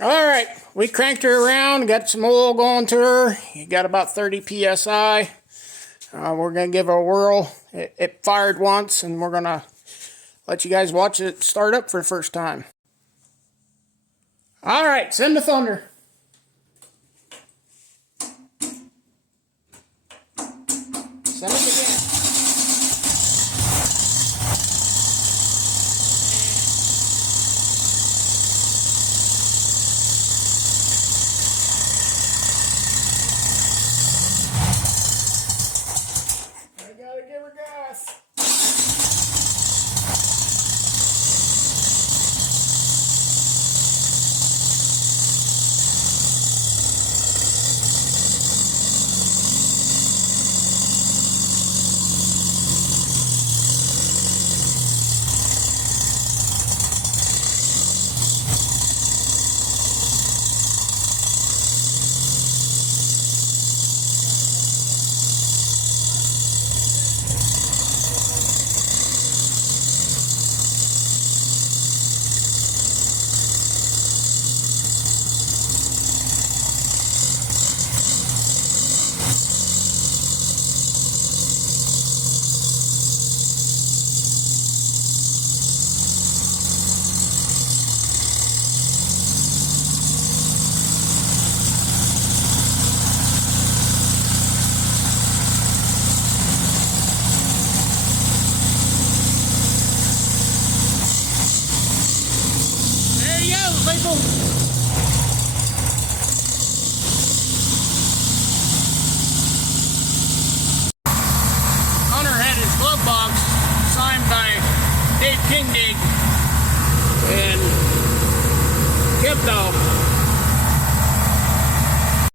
All right, we cranked her around, got some oil going to her. You got about 30 psi. We're gonna give it a whirl. It fired once, and we're gonna let you guys watch it start up for the first time. All right, send the thunder. Send it again. I gotta give her gas. There you go, people. Hunter had his glove box signed by Dave Kindig and Kip Dog.